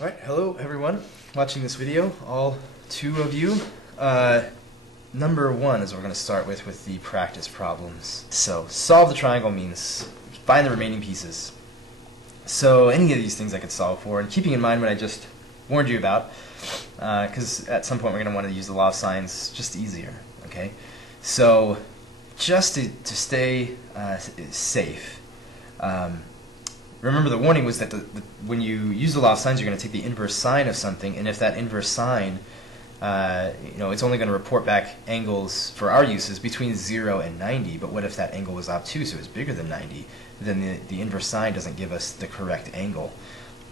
Alright, hello everyone watching this video, all two of you. Number one is what we're going to start with the practice problems. So, solve the triangle means find the remaining pieces. So, any of these things I could solve for, and keeping in mind what I just warned you about, because at some point we're going to want to use the law of sines just easier, okay? So, just to stay safe, remember the warning was that when you use the law of sines, you're going to take the inverse sine of something, and if that inverse sine, it's only going to report back angles for our uses between 0 and 90, but what if that angle was obtuse, so it's bigger than 90? Then the inverse sine doesn't give us the correct angle.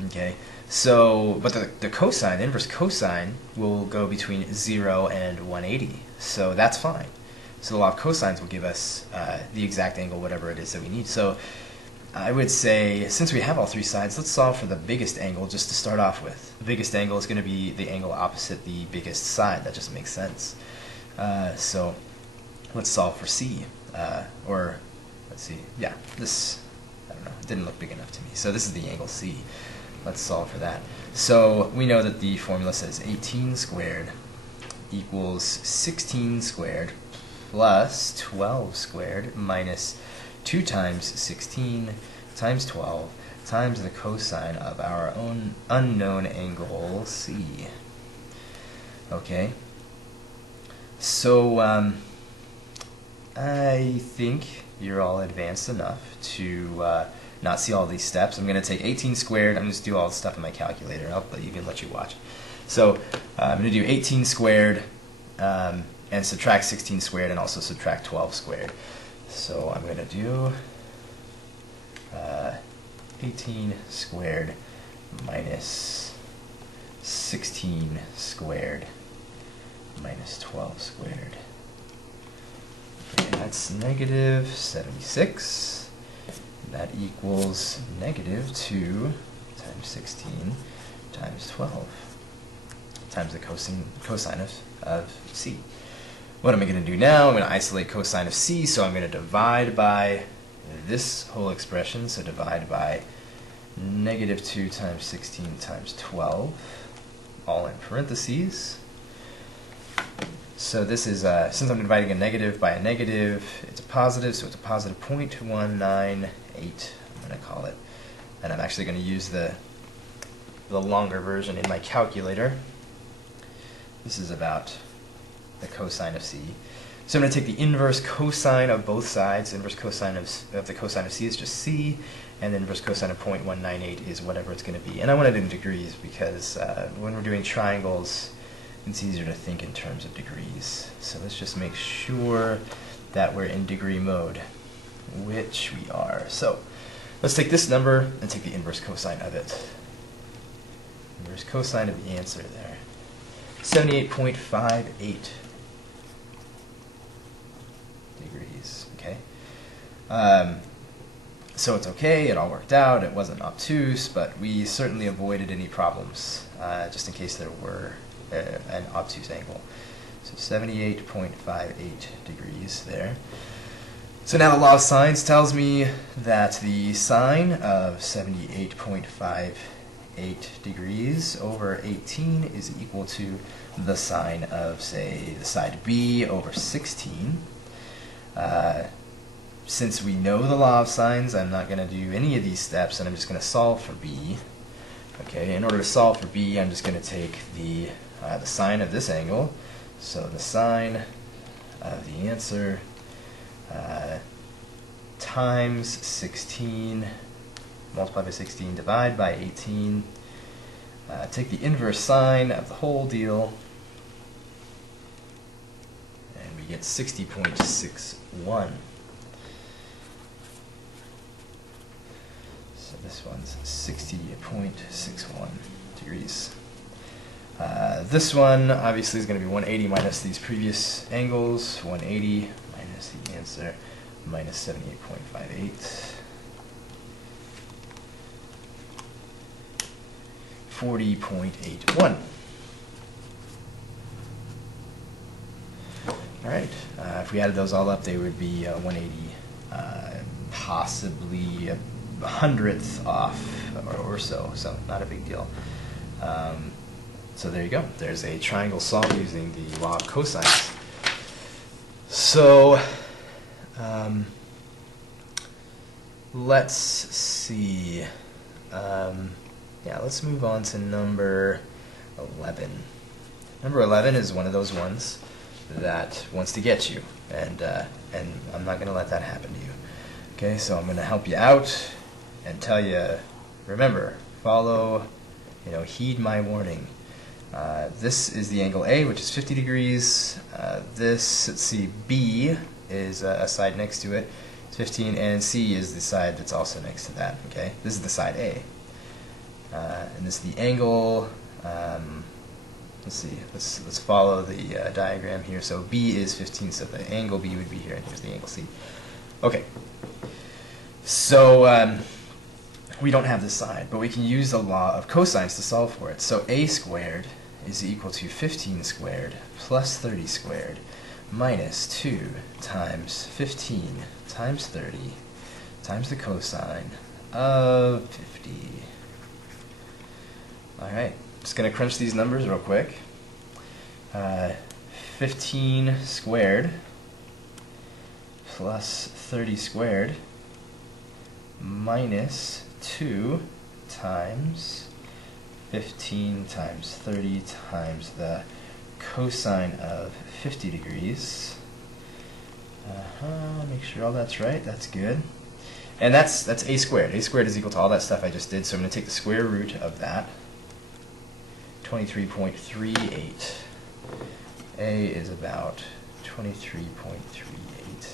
Okay, so, but the cosine, the inverse cosine, will go between 0 and 180, so that's fine. So the law of cosines will give us the exact angle, whatever it is that we need. So I would say, since we have all three sides, let's solve for the biggest angle just to start off with. The biggest angle is going to be the angle opposite the biggest side. That just makes sense. So let's solve for C. Or, let's see, yeah, this, I don't know, it didn't look big enough to me. So this is the angle C. Let's solve for that. So we know that the formula says 18 squared equals 16 squared plus 12 squared minus 2 times 16 times 12 times the cosine of our own unknown angle C. Okay, so I think you're all advanced enough to not see all these steps. I'm going to take 18 squared. I'm going to do all the stuff in my calculator. I'll even let you watch. So I'm going to do 18 squared and subtract 16 squared and also subtract 12 squared. So I'm going to do 18 squared minus 16 squared minus 12 squared. Okay, that's negative 76. That equals negative 2 times 16 times 12 times the cosine of C. What am I going to do now? I'm going to isolate cosine of C, so I'm going to divide by this whole expression, so divide by negative 2 times 16 times 12, all in parentheses. So this is, since I'm dividing a negative by a negative, it's a positive, so it's a positive 0.198, I'm going to call it. And I'm actually going to use the longer version in my calculator. This is about the cosine of C. So I'm going to take the inverse cosine of both sides. Inverse cosine of the cosine of C is just C, and the inverse cosine of 0.198 is whatever it's going to be. And I want it in degrees because when we're doing triangles, it's easier to think in terms of degrees. So let's just make sure that we're in degree mode, which we are. So let's take this number and take the inverse cosine of it. Inverse cosine of the answer there. 78.58 degrees, okay? So it's okay, it all worked out, it wasn't obtuse, but we certainly avoided any problems, just in case there were an obtuse angle. So 78.58 degrees there. So now the law of sines tells me that the sine of 78.58 degrees over 18 is equal to the sine of, say, the side B over 16. Since we know the law of sines, I'm not going to do any of these steps, and I'm just going to solve for B. Okay, in order to solve for B, I'm just going to take the sine of this angle, so the sine of the answer times 16, multiply by 16, divide by 18, take the inverse sine of the whole deal, and we get 60.61. So this one's 60.61 degrees. This one obviously is going to be 180 minus these previous angles, 180 minus the answer minus 78.58. 40.81. Alright, if we added those all up, they would be 180, possibly a hundredth off or so not a big deal. So there you go. There's a triangle solved using the law of cosines. So let's see. Yeah, let's move on to number 11. Number 11 is one of those ones that wants to get you, and I'm not going to let that happen to you. Okay, so I'm going to help you out and tell you, remember, follow, heed my warning. This is the angle A, which is 50 degrees. This, let's see, B is a side next to it. It's 15, and C is the side that's also next to that. Okay, this is the side A. And this is the angle. Let's see. Let's follow the diagram here. So B is 15, so the angle B would be here, and here's the angle C. Okay. So we don't have this side, but we can use the law of cosines to solve for it. So A squared is equal to 15 squared plus 30 squared minus 2 times 15 times 30 times the cosine of 50. Alright, just going to crunch these numbers real quick. 15 squared plus 30 squared minus 2 times 15 times 30 times the cosine of 50 degrees. Make sure all that's right. That's good. And that's a squared. A squared is equal to all that stuff I just did, so I'm going to take the square root of that. 23.38. A is about 23.38.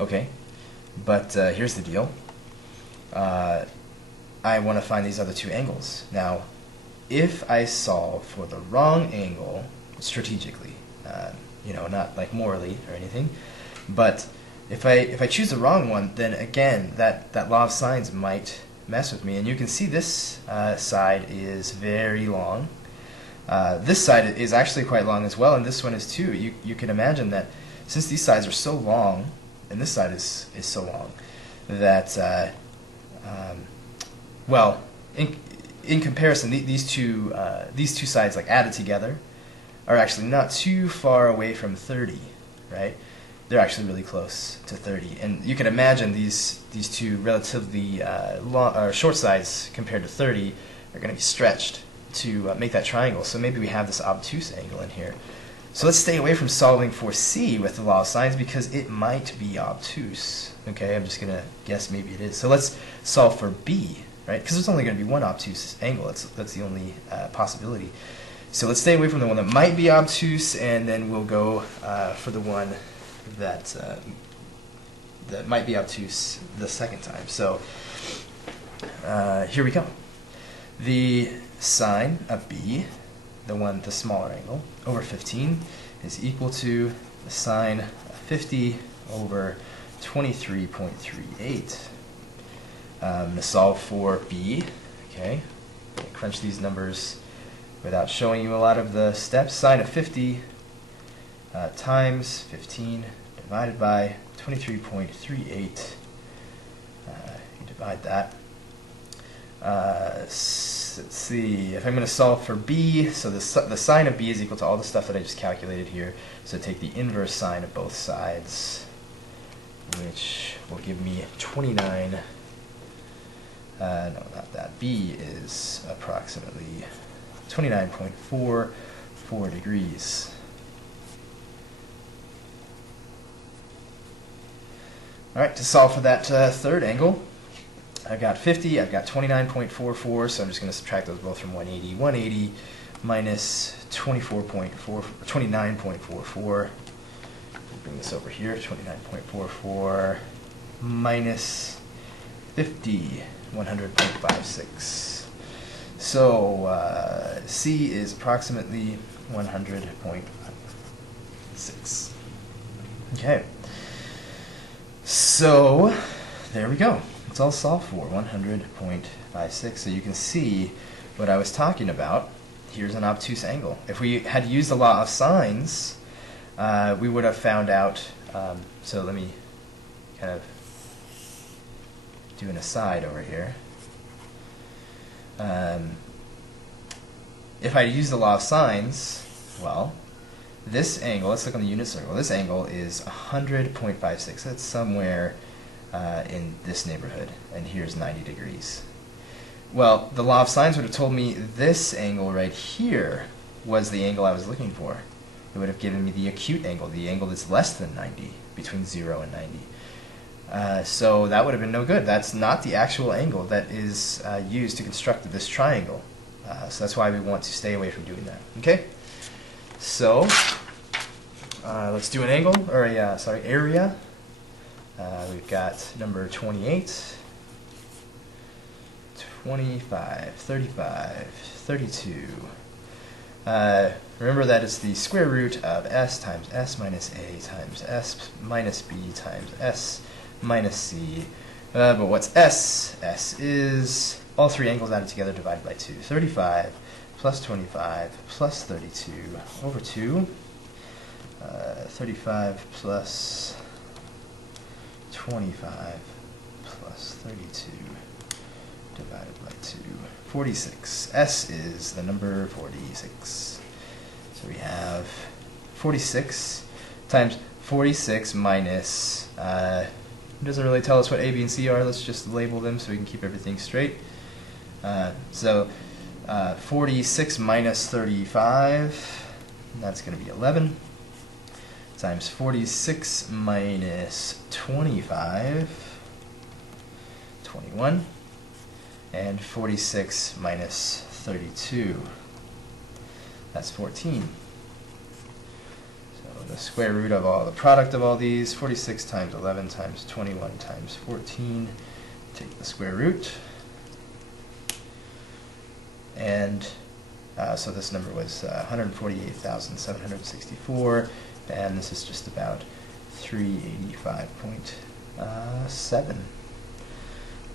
Okay, but here's the deal. I want to find these other two angles. Now, if I solve for the wrong angle strategically, not like morally or anything, but if I choose the wrong one, then again, that law of sines might mess with me. And you can see this side is very long. This side is actually quite long as well, and this one is too. You can imagine that since these sides are so long, and this side is so long, that well, in comparison, these two sides, like added together, are actually not too far away from 30, right? They're actually really close to 30, and you can imagine these two relatively long or short sides compared to 30 are going to be stretched to make that triangle. So maybe we have this obtuse angle in here. So let's stay away from solving for C with the law of sines because it might be obtuse. Okay, I'm just going to guess maybe it is. So let's solve for B, right? Because there's only going to be one obtuse angle. That's the only possibility. So let's stay away from the one that might be obtuse, and then we'll go for the one that might be obtuse the second time. So here we go. The sine of B, the smaller angle, over 15 is equal to the sine of 50 over 23.38. I'm going to solve for B. Okay, crunch these numbers without showing you a lot of the steps. Sine of 50 times 15 divided by 23.38. You divide that. Let's see, if I'm going to solve for B, so the sine of B is equal to all the stuff that I just calculated here. So take the inverse sine of both sides, which will give me 29. No, not that. B is approximately 29.44 degrees. All right, to solve for that third angle, I've got 50, I've got 29.44, so I'm just going to subtract those both from 180. 180 minus 29.44. Bring this over here, 29.44 minus 50, 100.56. So C is approximately 100.56. Okay. So there we go. It's all solved for, 100.56. So you can see what I was talking about. Here's an obtuse angle. If we had used the law of sines, we would have found out, so let me kind of do an aside over here. If I use the law of sines, well, this angle, let's look on the unit circle, this angle is 100.56. That's somewhere in this neighborhood, and here's 90 degrees. Well, the law of sines would have told me this angle right here was the angle I was looking for. It would have given me the acute angle, the angle that's less than 90, between 0 and 90. So that would have been no good. That's not the actual angle that is used to construct this triangle. So that's why we want to stay away from doing that. Okay? So let's do an angle, or a, area. We've got number 28, 25, 35, 32. Remember that it's the square root of s times s minus a times s minus b times s minus c. But what's s? S is all three angles added together divided by 2. 35 plus 25 plus 32 over 2. 35 plus 25 plus 32 divided by 2. 46. S is the number 46. So we have 46 times 46 minus, it doesn't really tell us what A, B, and C are. Let's just label them so we can keep everything straight. 46 minus 35, that's going to be 11, times 46 minus 25, 21, and 46 minus 32, that's 14. So the square root of all, the product of all these, 46 times 11 times 21 times 14, take the square root. And so this number was 148,764, and this is just about 385.7.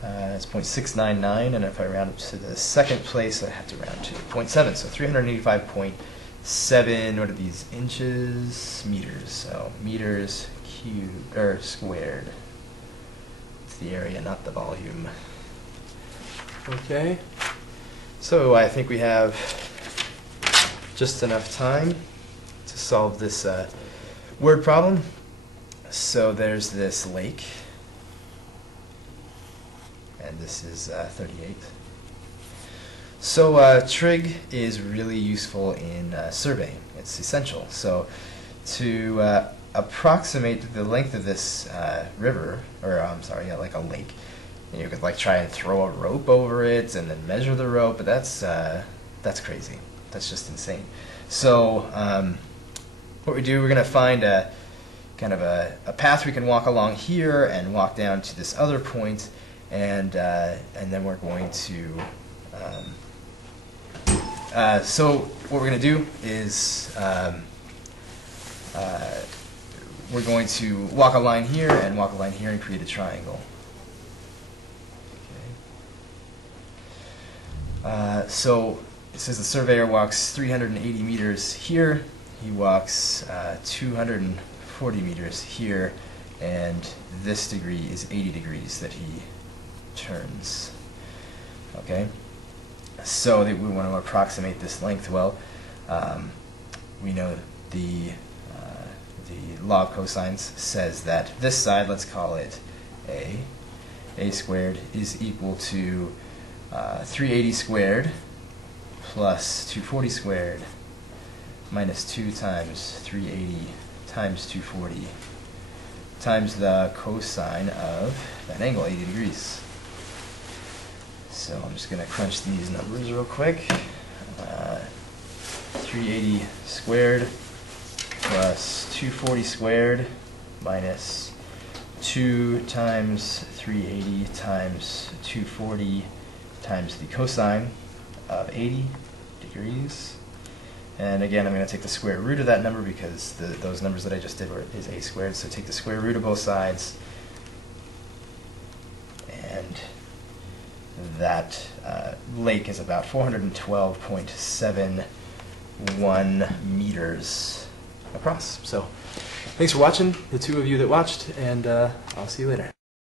It's 0.699, and if I round up to the second place, I have to round to 0.7. So 385.7. What are these? Inches, meters. So meters cubed or squared. It's the area, not the volume. Okay. So I think we have just enough time to solve this word problem. So there's this lake, and this is 38. So trig is really useful in surveying. It's essential. So to approximate the length of this river, or I'm sorry, yeah, like a lake, you could like try and throw a rope over it and then measure the rope, but that's crazy. That's just insane. So what we do, we're going to find a kind of a path we can walk along here and walk down to this other point, and then we're going to so what we're going to do is we're going to walk a line here and walk a line here and create a triangle. So it says the surveyor walks 380 meters here, he walks 240 meters here, and this degree is 80 degrees that he turns. Okay, so we want to approximate this length. Well, we know the law of cosines says that this side, let's call it a squared is equal to 380 squared plus 240 squared minus 2 times 380 times 240 times the cosine of that angle, 80 degrees. So I'm just going to crunch these numbers real quick. 380 squared plus 240 squared minus 2 times 380 times 240 times the cosine of 80 degrees. And again, I'm going to take the square root of that number because those numbers that I just did is a squared. So take the square root of both sides, and that lake is about 412.71 meters across. So thanks for watching, the two of you that watched, and I'll see you later.